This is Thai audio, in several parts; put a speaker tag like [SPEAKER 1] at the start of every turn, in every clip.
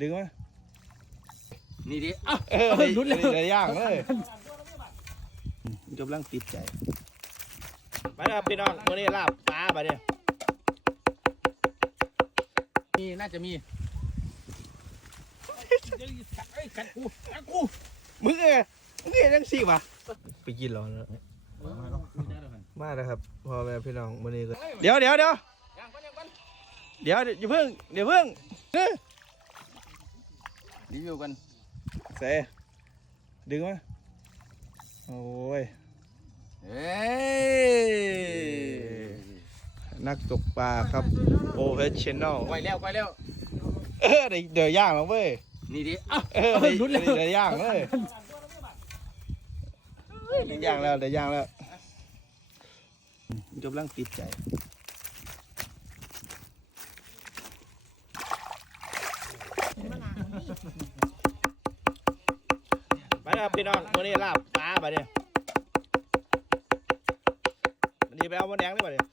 [SPEAKER 1] ดึงมา
[SPEAKER 2] นี่ดิอะ
[SPEAKER 1] เออ
[SPEAKER 2] เออลุ้นเลย
[SPEAKER 1] ได้ย่างเลยกำลังติดใจไปนะครับพี่น้องวันนี้ลาบปลาไปเนี่ย
[SPEAKER 2] มีน่าจะมีเอ้ยกัดกูกัดกู
[SPEAKER 1] มึงเอ้ยมึงเอ้ยยังสี่วะไปกินร้อนแล้วมาแล้วครับพ่อแม่พี่น้องวันนี้ก็เดี๋ยวเดี๋ยวเดี๋ยว
[SPEAKER 2] ยังก่อนยังก่อน
[SPEAKER 1] เดี๋ยวอย่าเพิ่งเดี๋ยวเพิ่งเฮ้ย
[SPEAKER 2] รีวิวกัน
[SPEAKER 1] เสดึงมาโอ้ย
[SPEAKER 2] เอ้ย
[SPEAKER 1] นักตกปลาครับโอเพชชั่นแนล
[SPEAKER 2] ไวแล้วไวแล้ว
[SPEAKER 1] เออเดี๋ยวเดี๋ยวย่างแล้วเว้ย
[SPEAKER 2] นี่ดิอะ
[SPEAKER 1] เออ
[SPEAKER 2] เออลุ้นเลย
[SPEAKER 1] เดี๋ยวย่างเลยเดี๋ยวย่างแล้วเดี๋ยวย่างแล้วกำลังติดใจ นะครับพี่น้องวันนี้ลาบปลาไปเนี่ยวันนี้ไปเอามดแดงได้ป่ะเนี่ย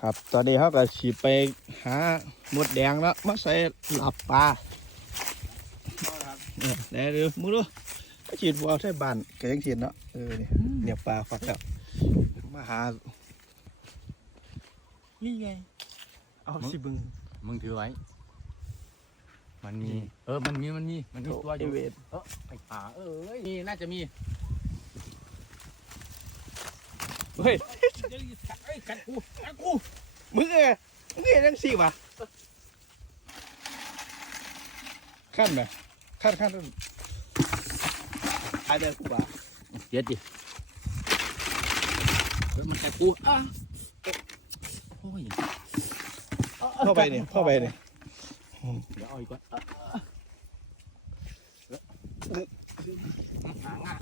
[SPEAKER 1] ครับตอนนี้เขาก็ฉีไปหามดแดงแล้วมาใส่ลาบปลาเนี่ยเดี๋ยวดูมึงดูฉีดวัวใช่บ้านก็ยังฉีดเนาะเออเนี่ยเนี่ยปลาฟักแล้วมาหานี่ไงเอาสิบึง
[SPEAKER 2] มึงถือไว้ มันมี เออ มันมี มันมี มันมีตัวอยู่
[SPEAKER 1] ไเวท
[SPEAKER 2] เออไอ้ป่าเอ้ยนี่น่าจะมี
[SPEAKER 1] เฮ้ย
[SPEAKER 2] เอ้ยกัดกูกัดกู
[SPEAKER 1] มึงเอ้ยมึงเอ้ยยังสิวะขั้นไหมขั้นขั้นขั้นอาจจะกูบ่า
[SPEAKER 2] เดี๋ยวดิเฮ้ยมันกัดกูอะโอ้ย
[SPEAKER 1] เข้าไปเนี่ยเข้าไปเนี่ย
[SPEAKER 2] เดี๋ยวเอาอีกก่อนอะหางอะ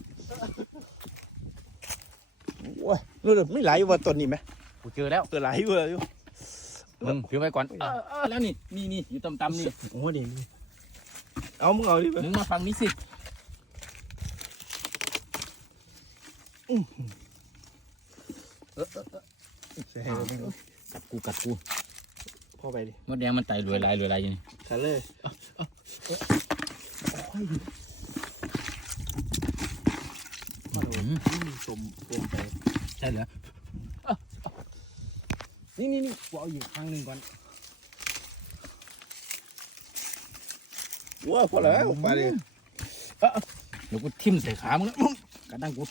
[SPEAKER 1] โอ้ยรู้เลยไม่ไหลอยู่ว่าต้นนี้ไหม
[SPEAKER 2] กูเจอแล้ว
[SPEAKER 1] ตัวไหลอยู่เลยอยู่
[SPEAKER 2] มึงถือไว้ก่อนเออเออแล้วนี่นี่นี่อยู่ต่ำๆนี่
[SPEAKER 1] โอ้เดี๋ยวนี้เอามึงเอาดิไป
[SPEAKER 2] มึงมาฟังนี้สิ
[SPEAKER 1] ใส่ให้เราไม่รู้
[SPEAKER 2] กัดกูกัดกู
[SPEAKER 1] เข้าไปดิ
[SPEAKER 2] มดแดงมันไตรวยลายรวยลายอยู่นี่
[SPEAKER 1] ขันเลยสมสมไป
[SPEAKER 2] ใช่เหรออะอะนี่นี่นี่กูเอาอยู่ข้างหนึ่งก่อน
[SPEAKER 1] ว้าพอแล้วไปดิ
[SPEAKER 2] เดี๋ยวกูทิ่มใส่ขามึงนะมึงกระดังกู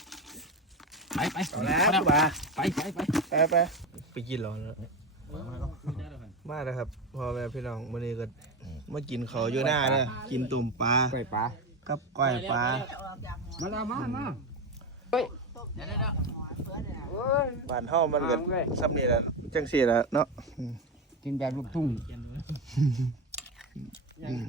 [SPEAKER 2] ไปไป
[SPEAKER 1] เอาแล้ว
[SPEAKER 2] ไป
[SPEAKER 1] มา
[SPEAKER 2] ไปไปไป
[SPEAKER 1] ไปไปไปกินร้อนแล้ว มาแล้วครับพ่อแม่พี่น้องวันนี้ก็มากินเขาวอยู่หน้าเลยกินตุ่มปลา
[SPEAKER 2] ไปปลา
[SPEAKER 1] กับก้อยปลา
[SPEAKER 2] มาละมามาเดี๋ยวเดี๋ยวเดี๋ยว
[SPEAKER 1] บ้านเฮามันก็ซ้ำนี่แหละจังสี่แหละเนาะ
[SPEAKER 2] กินแบบลูกทุ่ง
[SPEAKER 1] อืม